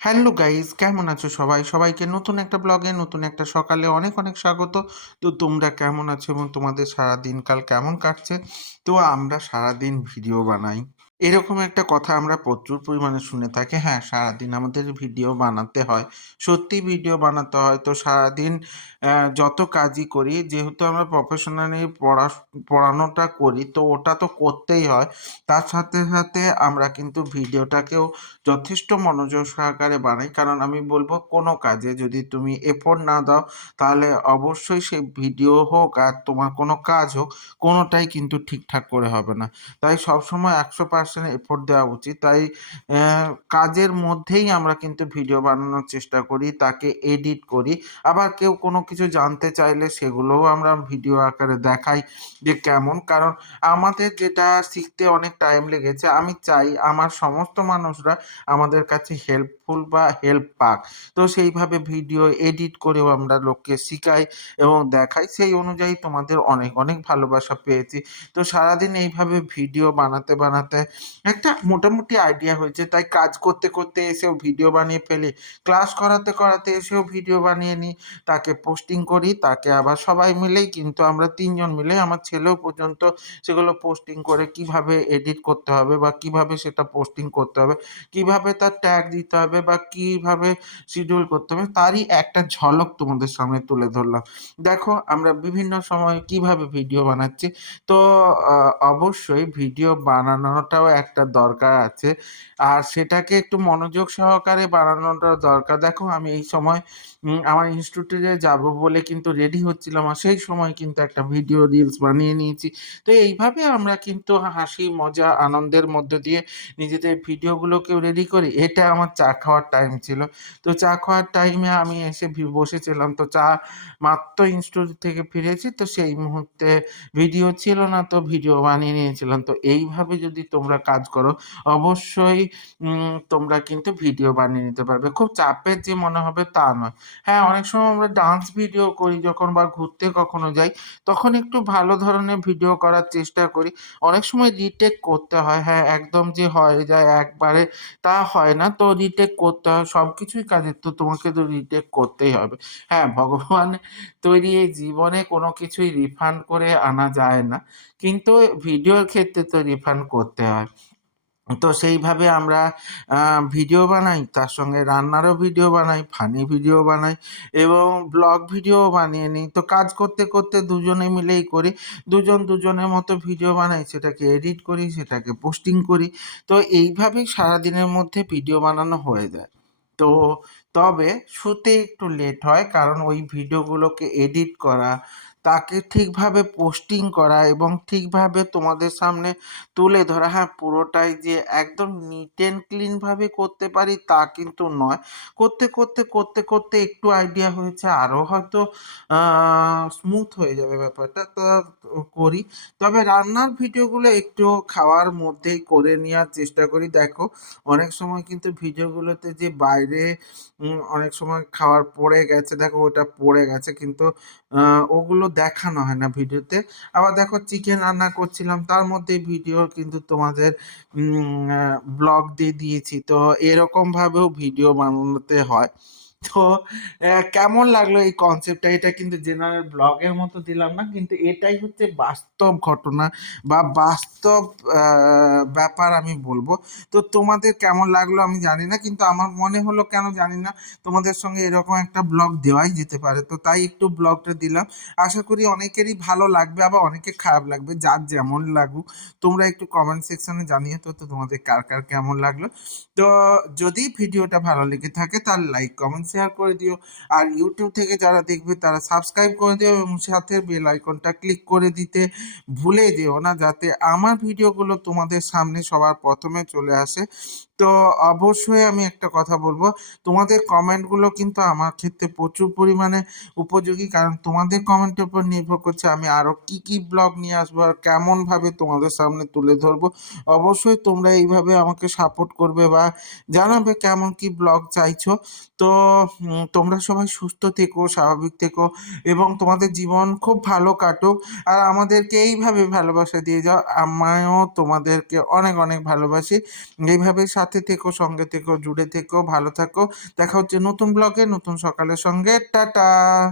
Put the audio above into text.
Hello guys কেমন আছো সবাই? সবাইকে নতুন একটা ব্লগে নতুন একটা সকালে অনেক, অনেক স্বাগত। তো তোমরা কেমন আছো এবং তোমাদের সারা দিনকাল কেমন কাটছে? তো আমরা সারাদিন ভিডিও বানাই। এরকম একটা কথা আমরা প্রচুর পরিমাণে শুনে থাকি। হ্যাঁ, সারাদিন আমাদের ভিডিও বানাতে হয়। সত্যিই ভিডিও বানাতে হয়। তো সারাদিন যত কাজই করি যেহেতু আমরা প্রফেশনালি পড়া পড়ানোটা করি তো ওটা তো করতেই হয়। তার সাথে, সাথে আমরা কিন্তু ভিডিওটাকেও যথেষ্ট মনোযোগ সহকারে বানাই। কারণ আমি বলব কোনো কাজে যদি তুমি এফোর্ট না দাও তাহলে অবশ্যই সে ভিডিও হোক আর তোমার কোনো কাজ হোক কোনোটাই কিন্তু ঠিকঠাক করে হবে না। তাই সবসময় ১০০% এফোর্ট দেওয়া উচিত। তাই কাজের মধ্যেই আমরা কিন্তু ভিডিও বানানোর চেষ্টা করি, তাকে এডিট করি। আবার কেউ কোনো কিছু জানতে চাইলে সেগুলোও আমরা ভিডিও আকারে দেখাই যে কেমন। কারণ আমাদের যেটা শিখতে অনেক টাইম লেগেছে আমি চাই আমার সমস্ত মানুষরা আমাদের কাছে হেল্পফুল বা হেল্প পাক। তো সেইভাবে ভিডিও এডিট করেও আমরা লোককে শিখাই এবং দেখাই। সেই অনুযায়ী তোমাদের অনেক, অনেক ভালোবাসা পেয়েছি। তো সারাদিন এইভাবে ভিডিও বানাতে, বানাতে একটা মোটামুটি আইডিয়া হয়েছে। তাই কাজ করতে, করতে এসেও ভিডিও বানিয়ে ফেলি। ক্লাস করাতে, করাতে এসেও ভিডিও বানিয়ে নিই। তাকে পোস্টিং করি। তাকে আবার সবাই মিলেই কিন্তু আমরা ৩ জন মিলে আমার ছেলেও পর্যন্ত সেগুলো পোস্টিং করে কীভাবে এডিট করতে হবে বা কীভাবে সেটা পোস্টিং করতে হবে, কীভাবে তার ট্যাগ দিতে হবে বা কীভাবে শিডিউল করতে হবে তারই একটা ঝলক তোমাদের সামনে তুলে ধরলাম। দেখো আমরা বিভিন্ন সময় কীভাবে ভিডিও বানাচ্ছি। তো অবশ্যই ভিডিও বানানোটাও একটা দরকার আছে। আর সেটাকে একটু মনোযোগ সহকারে বানানোটা দরকার। দেখো আমি এই সময় আমার ইনস্টিটিউটে যাব বলে কিন্তু রেডি হচ্ছিলাম। আর সেই সময় কিন্তু একটা ভিডিও রিলস বানিয়ে নিয়েছি। তো এইভাবে আমরা কিন্তু হাসি, মজা, আনন্দের মধ্য দিয়ে নিজেদের ভিডিওগুলোকেও রেডি করি। এটা আমার চা খাওয়ার টাইম ছিল। তো চা খাওয়ার টাইমে আমি এসে বসেছিলাম। তো চা মাত্র ইনস্টিটিউট থেকে ফিরেছি। তো সেই মুহূর্তে ভিডিও ছিল না তো ভিডিও বানিয়ে নিয়েছিলাম। তো এইভাবে যদি তোমরা কাজ করো অবশ্যই তোমরা কিন্তু ভিডিও বানিয়ে নিতে পারবে। খুব চাপের যে মনে হবে তা নয়। হ্যাঁ, অনেক সময় আমরা ডান্স ভিডিও করি যখন বা ঘুরতে কখনো যাই তখন একটু ভালো ধরনের ভিডিও করার চেষ্টা করি। অনেক সময় রিটেক করতে হয়। হ্যাঁ, একদম যে হয়ে যায় একবারে তা হয় না। তো রিটেক করতে হয়। সবকিছুই কাজের তো তোমাকে তো রিটেক করতেই হবে। হ্যাঁ, ভগবান তৈরি এই জীবনে কোনো কিছুই রিফান্ড করে আনা যায় না। কিন্তু ভিডিওর ক্ষেত্রে তো রিফান্ড করতে হয়। তো সেইভাবে আমরা ভিডিও বানাই, তার সঙ্গে রান্নারও ভিডিও বানাই, ফানি ভিডিও বানাই এবং ব্লগ ভিডিও বানিয়ে নিই। তো কাজ করতে, করতে দুজনে মিলেই করি। দুজন দুজনের মতো ভিডিও বানাই, সেটাকে এডিট করি, সেটাকে পোস্টিং করি। তো এইভাবেই সারাদিনের মধ্যে ভিডিও বানানো হয়ে যায়। তো তবে শুতে একটু লেট হয় কারণ ওই ভিডিওগুলোকে এডিট করা, তাকে ঠিকভাবে পোস্টিং করা এবং ঠিকভাবে তোমাদের সামনে তুলে ধরা। হ্যাঁ, পুরোটাই যে একদম নিট অ্যান্ড ক্লিনভাবে করতে পারি তা কিন্তু নয়। করতে, করতে, করতে, করতে একটু আইডিয়া হয়েছে আরও হয়তো স্মুথ হয়ে যাবে ব্যাপারটা। তো করি। তবে রান্নার ভিডিওগুলো একটু খাওয়ার মধ্যেই করে নেওয়ার চেষ্টা করি। দেখো অনেক সময় কিন্তু ভিডিওগুলোতে যে বাইরে অনেক সময় খাওয়ার পড়ে গেছে, দেখো ওটা পড়ে গেছে কিন্তু ওগুলো দেখানো হয় না ভিডিওতে। আবার দেখো চিকেন রান্না করছিলাম, তার মধ্যে ভিডিও কিন্তু তোমাদের ব্লগ দিয়ে দিয়েছি। তো এরকমভাবেও ভিডিও বানানোতে হয়। তো কেমন লাগল এই কনসেপ্টটা? এটা কিন্তু জেনারেল ব্লগের মতো দিলাম না। কিন্তু এটাই হচ্ছে বাস্তব ঘটনা বা বাস্তব ব্যাপার আমি বলব তো তোমাদের কেমন লাগল আমি জানি না। কিন্তু আমার মনে হলো কেন জানি না, তোমাদের সঙ্গে এরকম একটা ব্লগ দেওয়াই যেতে পারে। তো তাই একটু ব্লগটা দিলাম। আশা করি অনেকেরই ভালো লাগবে আবার অনেকের খারাপ লাগবে। যার যেমন লাগুক। তোমরা একটু কমেন্ট সেকশনে জানিয়ে তো, তো তোমাদের কার, কার কেমন লাগল। তো যদি ভিডিওটা ভালো লেগে থাকে তার লাইক, কমেন্ট, শেয়ার করে দিও। আর ইউটিউব থেকে যারা দেখবে, তারা সাবস্ক্রাইব করে দিও এবং সাথে বেল আইকনটা ক্লিক করে দিতে ভুলে যেও না, যাতে আমার ভিডিওগুলো তোমাদের সামনে সবার প্রথমে চলে আসে। তো অবশ্যই আমি একটা কথা বলব তোমাদের কমেন্টগুলো কিন্তু আমার ক্ষেত্রে প্রচুর পরিমাণে উপযোগী। কারণ তোমাদের কমেন্টের উপর নির্ভর করছে আমি আরও কি, কি ব্লগ নিয়ে আসব আর কেমনভাবে তোমাদের সামনে তুলে ধরবো। অবশ্যই তোমরা এইভাবে আমাকে সাপোর্ট করবে বা জানাবে কেমন কি ব্লগ চাইছো। তো তোমরা সবাই সুস্থ থেকো, স্বাভাবিক থেকো এবং তোমাদের জীবন খুব ভালো কাটুক। আর আমাদেরকে এইভাবে ভালোবাসা দিয়ে যাও। আমিও তোমাদেরকে অনেক, অনেক ভালোবাসি। এইভাবে সাথে সাথে থেকো, সঙ্গে থেকো, জুড়ে থেকো, ভালো থাকো। দেখা হচ্ছে নতুন ব্লগে নতুন সকালের সঙ্গে। টাটা!